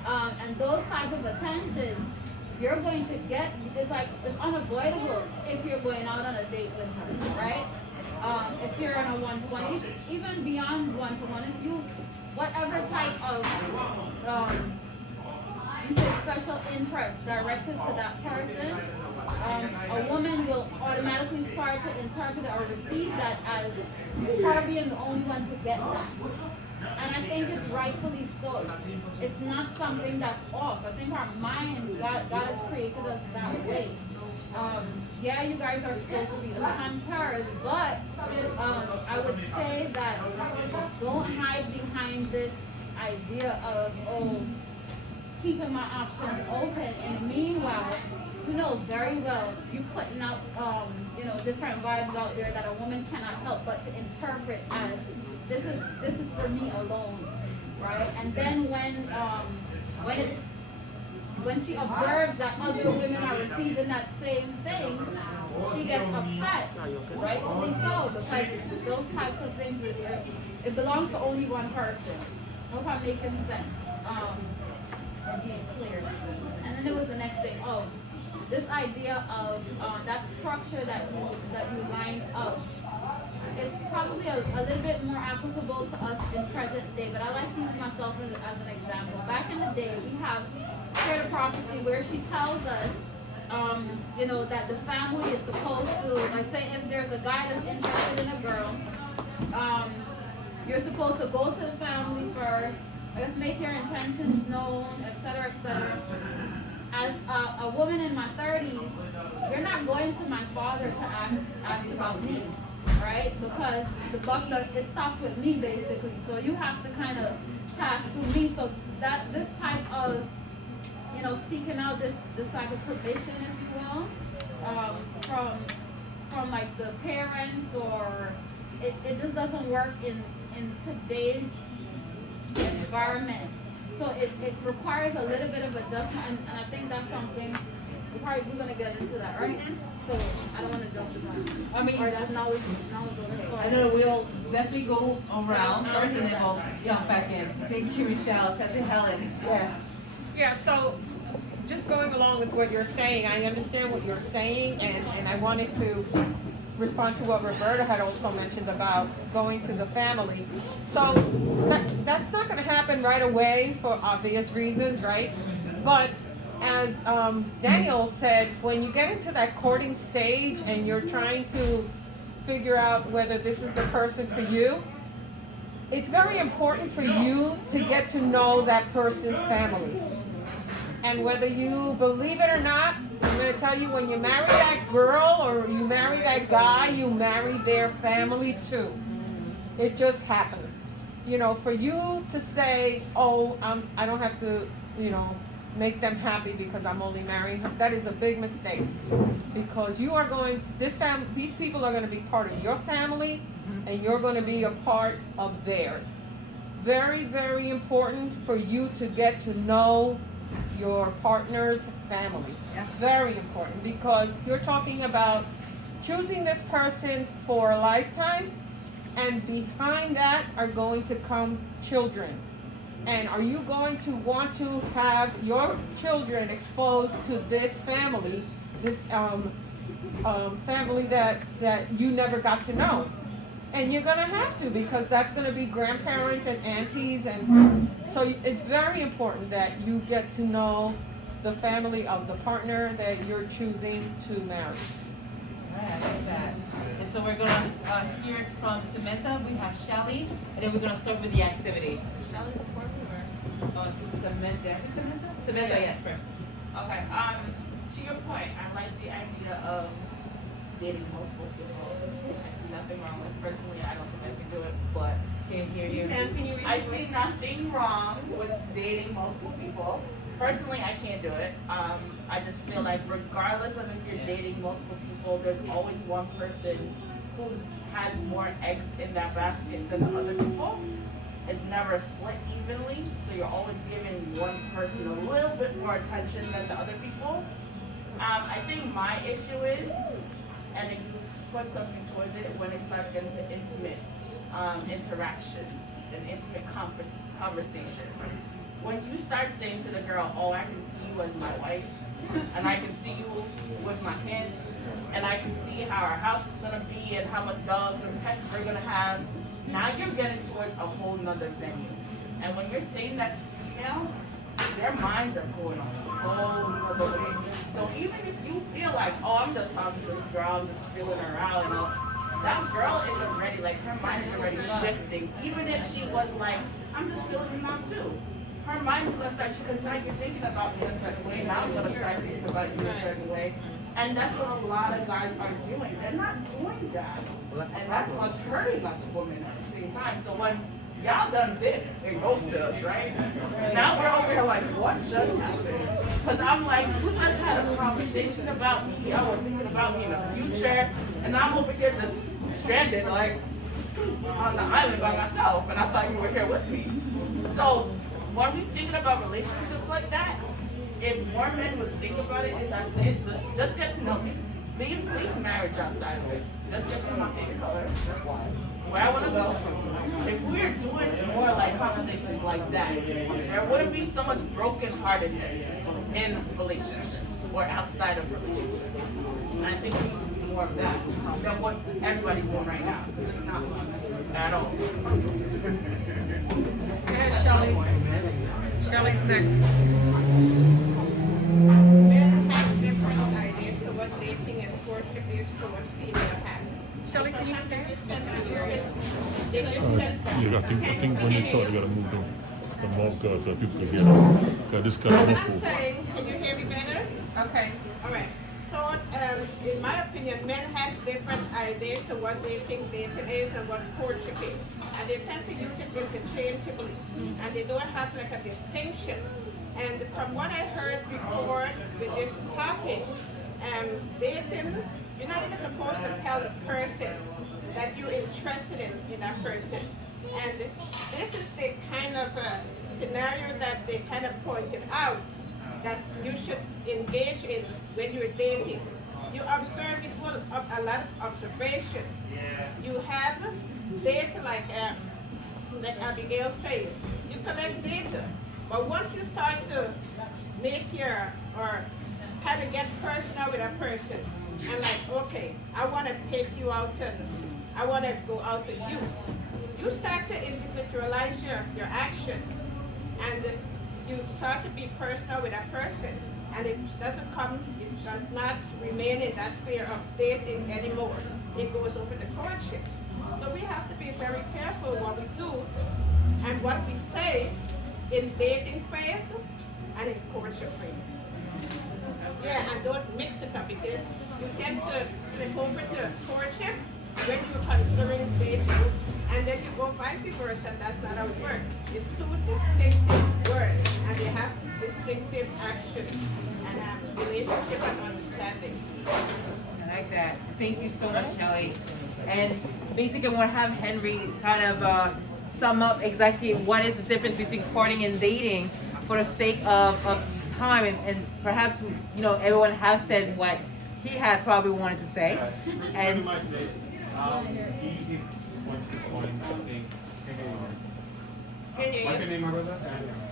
and those type of attention you're going to get. It's unavoidable if you're going out on a date with her, right? if you're in a one-to-one, even beyond one-to-one, if you, whatever type of, you say special interest directed to that person, a woman will automatically start to interpret or receive that as her being the only one to get that. And I think it's rightfully so. It's not something that's off. I think our mind, God has created us that way. Yeah, you guys are supposed to be the hunters, but I would say that don't hide behind this idea of, keeping my options open. And meanwhile, you know very well you putting out different vibes out there that a woman cannot help but to interpret as this is for me alone, right? And then when she observes that other women are receiving that same thing, she gets upset, rightfully so, because those types of things, it belongs to only one person. I hope I'm making sense, or being clear. And then there was the next thing, this idea of that structure that you lined up is probably a little bit more applicable to us in present day, but I like to use myself as an example. Back in the day, we have Spirit of Prophecy where she tells us, that the family is supposed to, like say if there's a guy that's interested in a girl, you're supposed to go to the family first, I guess make your intentions known, etc., etc. As a woman in my 30s, you're not going to my father to ask about me, right? Because the buck, it stops with me basically. So you have to kind of pass through me. So that this type of, seeking out this type of permission, if you will, from like the parents, or it just doesn't work in today's environment. So it requires a little bit of adjustment, and I think that's something we're gonna get into that, right? So I don't want to jump the gun. I mean, or that's now it's okay. I know we'll definitely go around first and then we'll jump back in. Thank you, Michelle. Cousin Helen. Yes. Yeah, so just going along with what you're saying, I understand what you're saying, and I wanted to respond to what Roberta had also mentioned about going to the family. So that's not going to happen right away for obvious reasons, right? But as Daniel said, when you get into that courting stage and you're trying to figure out whether this is the person for you, it's very important for you to get to know that person's family. And whether you believe it or not, I'm going to tell you, when you marry that girl or you marry that guy, you marry their family too. It just happens. For you to say, I don't have to, make them happy because I'm only marrying her, that is a big mistake. Because you are going to, these people are going to be part of your family, and you're going to be a part of theirs. Very, very important for you to get to know your partner's family. Very important, because you're talking about choosing this person for a lifetime, and behind that are going to come children. And are you going to want to have your children exposed to this family, this family that you never got to know? And you're going to have to, because that's going to be grandparents and aunties, and so it's very important that you get to know the family of the partner that you're choosing to marry. All right, I like that. And so we're going to hear it from Samantha. We have Shelly, and then we're going to start with the activity. Shelly, before Samantha. Is it Samantha? Samantha, yes, first. Okay. To your point, I like the idea of dating multiple people. I see nothing wrong with it. Personally, I don't think I can do it, but Can't hear you. Sam, can you repeat? I see nothing wrong with dating multiple people. Personally, I can't do it. I just feel like regardless of if you're dating multiple people, there's always one person who has more eggs in that basket than the other people. It's never split evenly, so you're always giving one person a little bit more attention than the other people. I think my issue is, and if you put something towards it, when it starts getting to intimate interactions and intimate conversations. When you start saying to the girl, I can see you as my wife, and I can see you with my kids, and I can see how our house is gonna be and how much dogs and pets we're gonna have. Now you're getting towards a whole nother venue. And when you're saying that to females, their minds are going on a whole nother way. So even if you feel like, oh, I'm just talking to this girl, I'm just feeling her out and all, that girl is already, like, her mind is already shifting. Even if she was like, I'm just feeling him out too. Her mind is gonna start, because now you're thinking about me in a certain way, now I'm gonna start thinking about you in a certain way. And that's what a lot of guys are doing. They're not doing that. And that's what's hurting us women at the same time. So when y'all done this and ghosted us, right? Now we're over here like, what just happened? Because I'm like, you just had a conversation about me. Y'all were thinking about me in the future. And I'm over here just stranded, like, on the island by myself. And I thought you were here with me. So when we thinking about relationships like that, if more men would think about it in that sense, just get to know me. Leave marriage outside of it. Just get to know my favorite color, where I want to go. If we're doing more like conversations like that, there wouldn't be so much brokenheartedness in relationships or outside of relationships. And I think we need to do more of that than what everybody's doing right now. It's not fun at all. Yeah, Shelly. Shelly's next. Men have different ideas to what dating and courtship is to what female has. Shelly, can you stand? Yeah, I think when they talk, they gotta move the mouth so people can hear them. Cause this kind of What muffled. I'm saying, can you hear me better? Okay. All right. So, in my opinion, men have different ideas to what they think dating is and what courtship is. And they tend to use it interchangeably. And they don't have like a distinction. And from what I heard before with this topic, dating, you're not even supposed to tell the person that you're interested in that person. And this is the kind of scenario that they kind of pointed out that you should engage in when you're dating. You observe it with a lot of observation. You have data like Abigail said. You collect data. But once you start to make or kind of get personal with a person, and like, okay, I want to take you out and I want to go out with you. You start to individualize your action, and you start to be personal with a person, and it does not remain in that sphere of dating anymore. It goes over the courtship. So we have to be very careful what we do and what we say in dating phase and in courtship phase. Yeah, and don't mix it up because you tend to flip over to courtship when you're considering dating, and then you go vice versa. That's not how it works. It's two distinctive words, and they have distinctive action and relationship and understanding. I like that. Thank you so much, Shelly. And basically, I want to have Henry kind of sum up exactly what is the difference between courting and dating for the sake of time, and perhaps, you know, everyone has said what he had probably wanted to say. And easy point, I think. What's your name, my brother?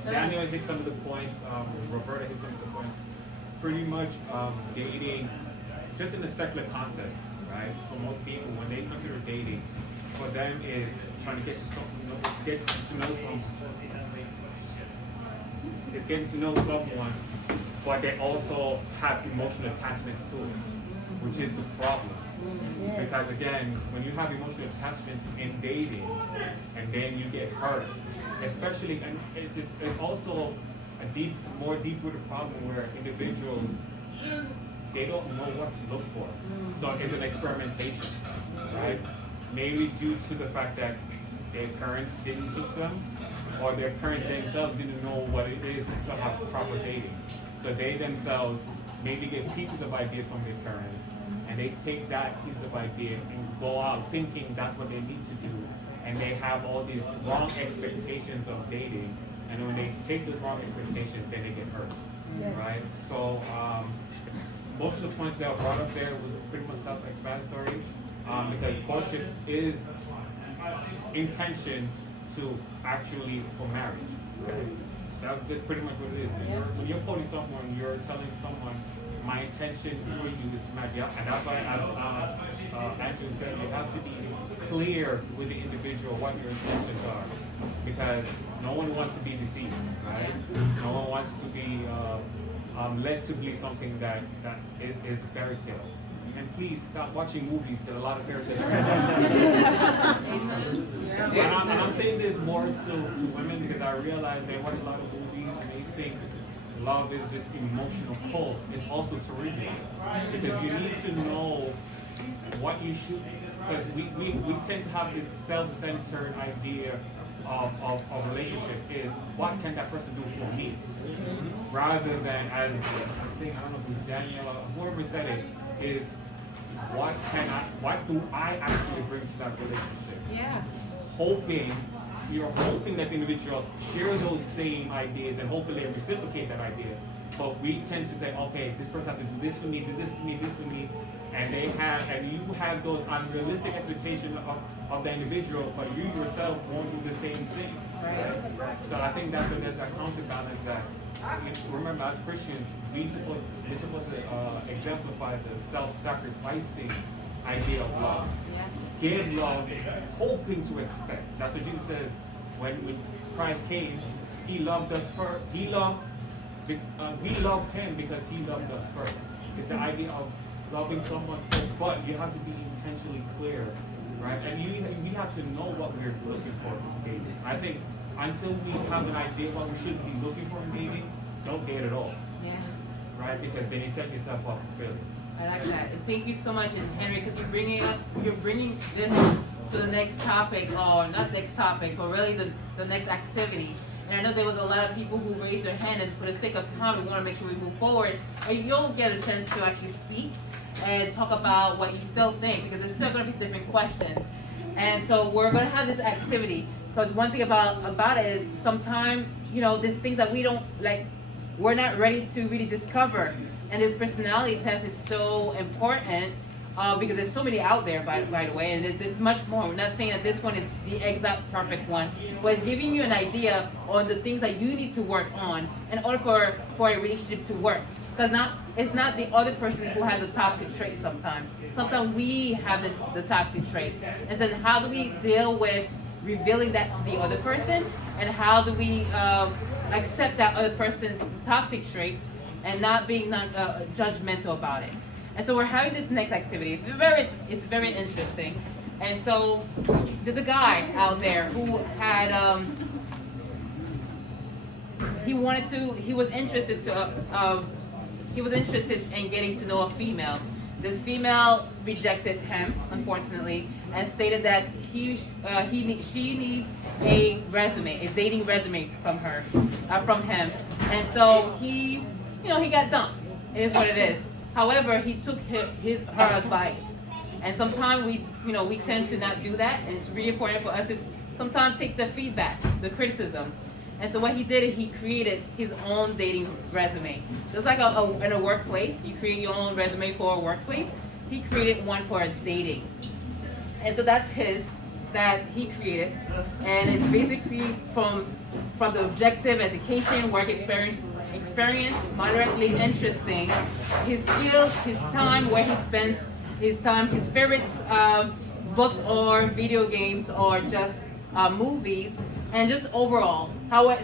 Daniel hit some of the points. Roberta hit some of the points. Pretty much dating, just in the secular context, right? For most people, when they consider dating, for them is trying to get to know someone. It's getting to know someone, but they also have emotional attachments to it, which is the problem. Because again, when you have emotional attachments in dating, and then you get hurt, especially, and it's also a more deep-rooted problem where individuals, they don't know what to look for. So it's an experimentation, right? Maybe due to the fact that their parents didn't teach them, or their parents themselves didn't know what it is to have proper dating. So they themselves maybe get pieces of ideas from their parents, and they take that piece of idea and go out thinking that's what they need to do. And they have all these wrong expectations of dating, and when they take those wrong expectations, then they get hurt, right? So most of the points that were brought up there was pretty much self-explanatory, because courtship is intention to actually for marriage, right? That's pretty much what it is. When you're quoting someone, you're telling someone, my intention for you is to match you up. And that's why Andrew said you have to be clear with the individual what your intentions are. Because no one wants to be deceived, right? No one wants to be led to believe something that is a fairy tale. And please stop watching movies that a lot of fairy tales are. And I'm saying this more to women because I realize they watch a lot of movies and they think love is this emotional pull. It's also cerebral. Because you need to know what you should, because we tend to have this self-centered idea of relationship is what can that person do for me? Rather than as I don't know if it was Daniel or whoever said it, is what do I actually bring to that relationship? Yeah. You're hoping that the individual shares those same ideas and hopefully they reciprocate that idea. But we tend to say, okay, this person has to do this for me, do this for me, this for me, and you have those unrealistic expectations of the individual, but you yourself won't do the same thing. Right? So I think that's when there's that counterbalance that, remember, as Christians, we're supposed to exemplify the self-sacrificing idea of love. Yeah. Give love, hoping to expect. That's what Jesus says when Christ came. He loved us first. We love him because he loved us first. It's the idea of loving someone first, but you have to be intentionally clear, right? And we have to know what we're looking for in dating. I think until we have an idea of what we should be looking for in dating, don't date at all. Yeah. Right? Because then you set yourself up for failure. I like that. And thank you so much, and Henry, because you're bringing this to the next topic, or not next topic, but really the next activity. And I know there was a lot of people who raised their hand, and for the sake of time, we want to make sure we move forward. And you'll get a chance to actually speak and talk about what you still think, because there's still going to be different questions. And so we're going to have this activity, because one thing about it is sometimes, there's things that we don't, we're not ready to really discover. And this personality test is so important because there's so many out there, by the way, and there's much more. We're not saying that this one is the exact perfect one, but it's giving you an idea on the things that you need to work on in order for a relationship to work. Because it's not the other person who has a toxic trait sometimes. Sometimes we have the toxic trait. And then how do we deal with revealing that to the other person? And how do we accept that other person's toxic traits and not being judgmental about it? And so we're having this next activity. It's very interesting. And so there's a guy out there who had he was interested in getting to know a female. This female rejected him, unfortunately, and stated that she needs a resume, a dating resume from him. And so he got dumped. It is what it is. However, he took her advice, and sometimes we tend to not do that. And it's really important for us to sometimes take the feedback, the criticism. And so what he did is he created his own dating resume. Just like in a workplace, you create your own resume for a workplace. He created one for dating, and so that's that he created, and it's basically from the objective education, work experience, moderately interesting, his skills, his time, where he spends his time, his favorites, books or video games or just movies, and just overall.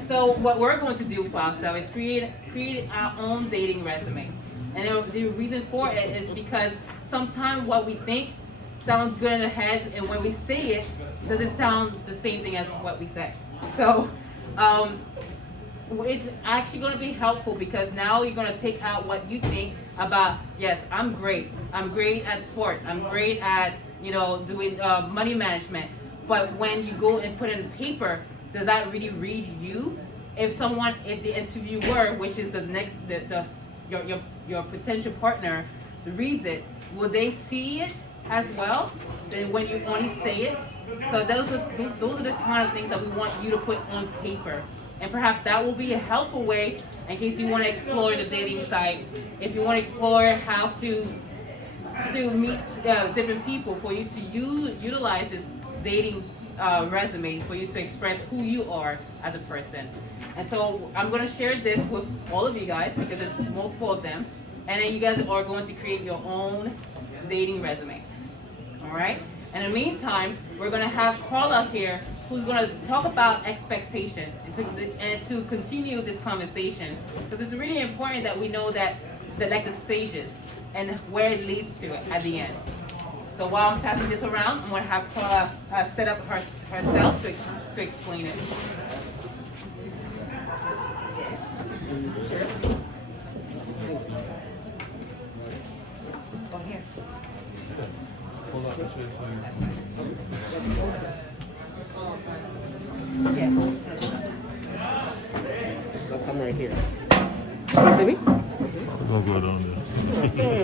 So what we're going to do for ourselves is create our own dating resume. And the reason for it is because sometimes what we think sounds good in the head, and when we say it, doesn't sound the same thing as what we say. So it's actually going to be helpful, because now you're going to take out what you think about, yes, I'm great at sport, I'm great at doing money management, but when you go and put it in paper, does that really read you? If the interviewer, which is your potential partner, reads it, will they see it as well than when you only say it? So those are the kind of things that we want you to put on paper. And perhaps that will be a helpful way in case you want to explore the dating site. If you want to explore how to meet different people, for you to utilize this dating resume for you to express who you are as a person. And so I'm going to share this with all of you guys because there's multiple of them. And then you guys are going to create your own dating resume. All right? And in the meantime, we're going to have Carla here who's going to talk about expectation and to continue this conversation. Because it's really important that we know that like the stages and where it leads to at the end. So while I'm passing this around, I'm going to have Carla set up herself to explain it. Go here. Yeah. I'll come right here. I'll go down there.